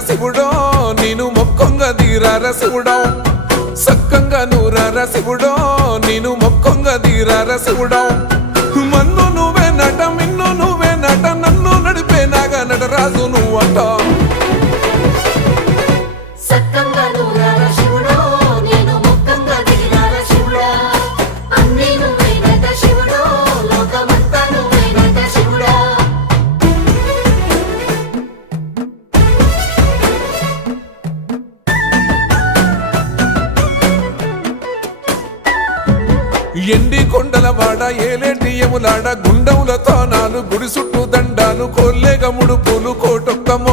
శివుడో నేను మొక్కంగా తీరార శివుడో సక్కంగా నూరార శివుడో నేను మొక్కంగా తీరార శివుడో మన్ను నువ్వే నట మిన్ను నువ్వే నట నన్ను నడిపే నాగా నటరాజు నువ్వంట ఎండి కొండల వాడ ఏలేటి యములాడ గుండముల తానాలు గుడి చుట్టూ దండాలు కోల్లేగము